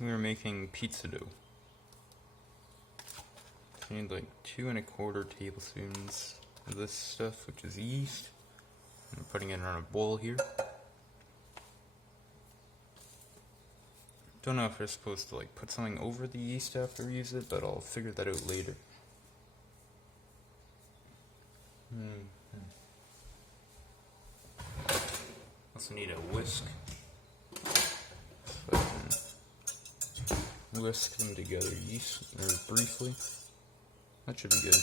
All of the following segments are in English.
we are making pizza dough. So you need like 2 1/4 tablespoons of this stuff, which is yeast. I'm putting it on a bowl here. Don't know if we're supposed to like put something over the yeast after we use it, but I'll figure that out later. Also need a whisk. So I can whisk them together briefly. That should be good.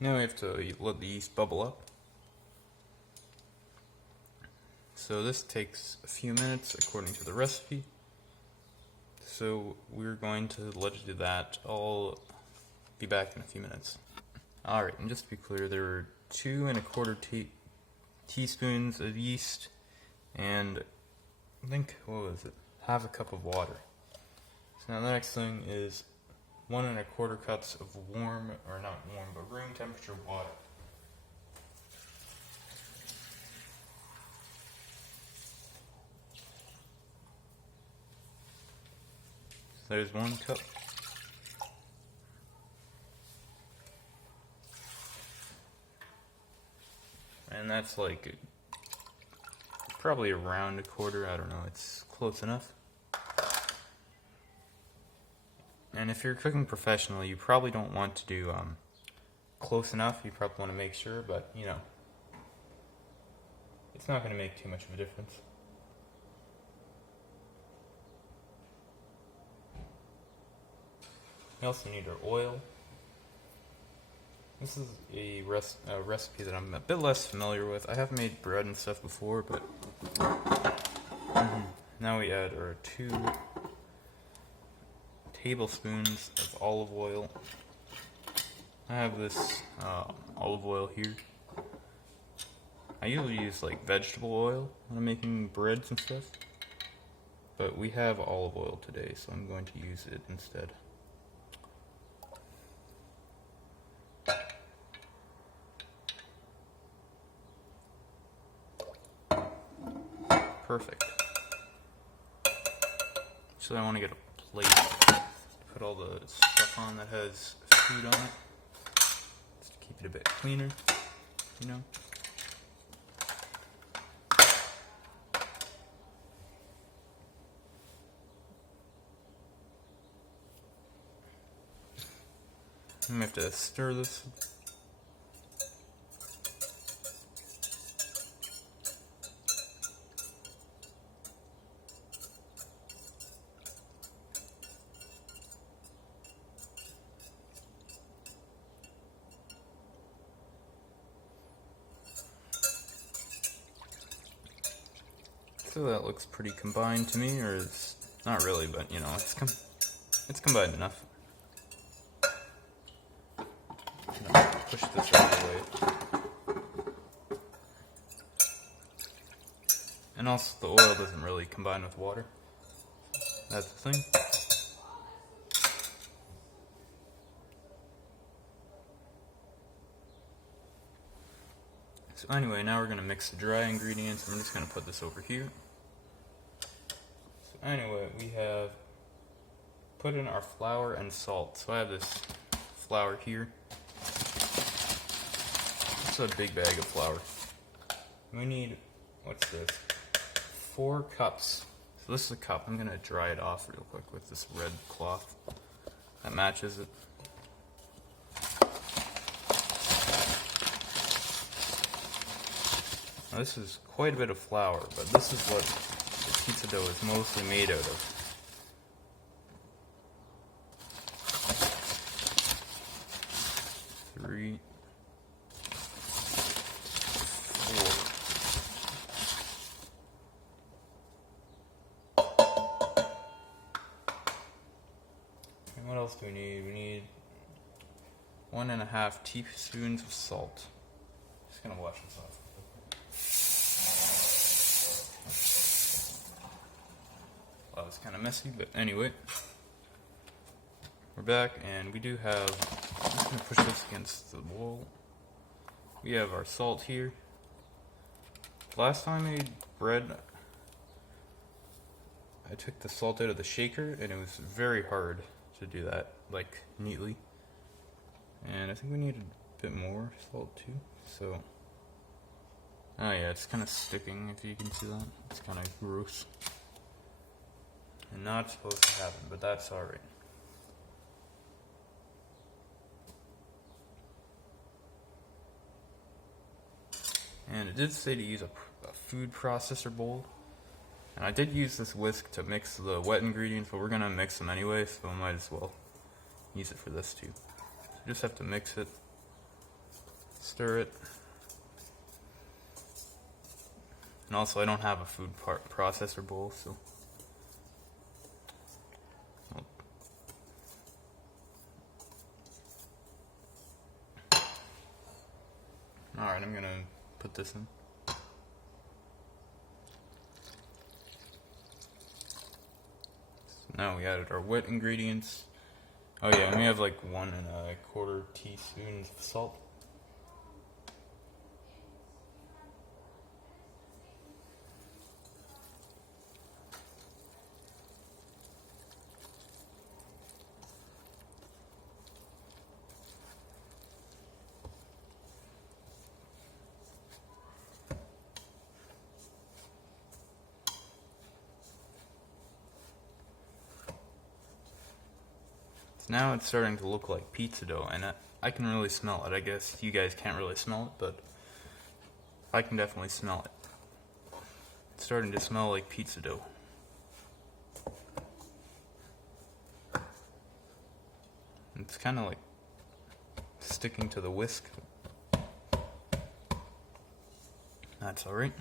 Now we have to let the yeast bubble up. So this takes a few minutes according to the recipe. So we're going to let it do that. I'll be back in a few minutes. Alright, and just to be clear, there are 2 1/4 teaspoons of yeast and I think, what was it? Half a cup of water. So now the next thing is 1 1/4 cups of room temperature water. So there's 1 cup. And that's like probably around 1/4, I don't know, it's close enough. And if you're cooking professionally, you probably don't want to do close enough. You probably want to make sure, but you know, it's not going to make too much of a difference. We also need our oil. This is a recipe that I'm a bit less familiar with. I have made bread and stuff before, but now we add our 2 tablespoons of olive oil. I have this olive oil here. I usually use like vegetable oil when I'm making breads and stuff, but we have olive oil today, so I'm going to use it instead. Perfect. So I want to get a plate to put all the stuff on that has food on it, just to keep it a bit cleaner, you know. I'm gonna have to stir this. So that looks pretty combined to me, or it's not really, but you know, it's combined enough. Push this out of the way. And also the oil doesn't really combine with water. That's the thing. So anyway, now we're going to mix the dry ingredients. I'm just going to put this over here. So anyway, we have put in our flour and salt. So I have this flour here. It's a big bag of flour. We need, what's this? 4 cups. So this is a cup. I'm going to dry it off real quick with this red cloth that matches it. Now this is quite a bit of flour, but this is what the pizza dough is mostly made out of. Three, 4. And what else do we need? We need 1 1/2 teaspoons of salt. Just gonna wash this off. Well, it's kind of messy, but anyway, we're back, and we do have. I'm just gonna push this against the wall. We have our salt here, last time I made bread, I took the salt out of the shaker, and it was very hard to do that, like, neatly. And I think we need a bit more salt, too, so... Oh yeah, it's kind of sticking, if you can see that. It's kind of gross. And not supposed to happen, but that's alright. And it did say to use a food processor bowl. And I did use this whisk to mix the wet ingredients, but we're going to mix them anyway, so I might as well use it for this too. So you just have to mix it, stir it. And also I don't have a food processor bowl, so... Alright, I'm going to put this in. Now we added our wet ingredients. Oh yeah, and we have like 1¼ teaspoons of salt. Now it's starting to look like pizza dough, and I can really smell it. I guess you guys can't really smell it, but I can definitely smell it. It's starting to smell like pizza dough. It's kind of like sticking to the whisk. That's alright.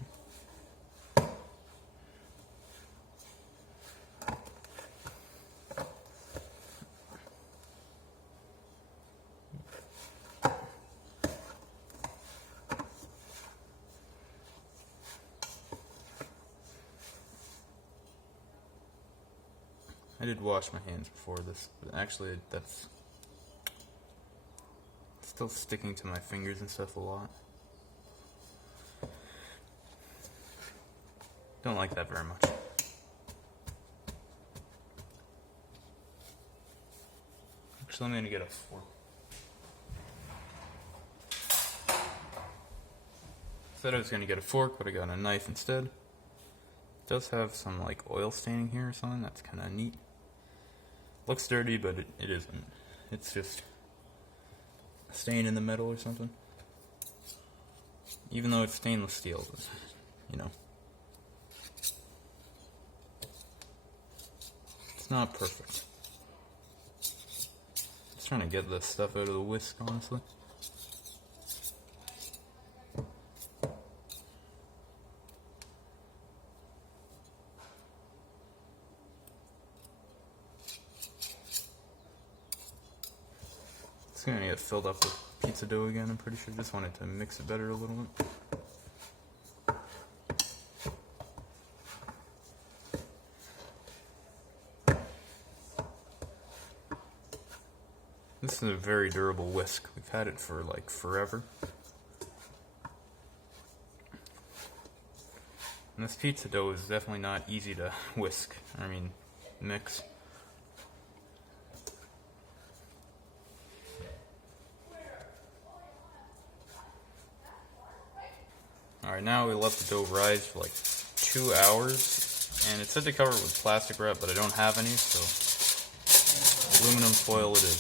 I did wash my hands before this, but actually that's still sticking to my fingers and stuff a lot. Don't like that very much. Actually, I'm gonna get a fork. Said I was gonna get a fork, but I got a knife instead. It does have some like oil staining here or something. That's kind of neat. Looks dirty, but it isn't. It's just a stain in the metal or something. Even though it's stainless steel, you know. It's not perfect. Just trying to get this stuff out of the whisk, honestly. It's gonna get filled up with pizza dough again, I'm pretty sure. Just wanted to mix it better a little bit. This is a very durable whisk. We've had it for like forever. And this pizza dough is definitely not easy to whisk. I mean, mix. Alright, now we let the dough rise for like 2 hours, and it said to cover it with plastic wrap, but I don't have any, so aluminum foil it is.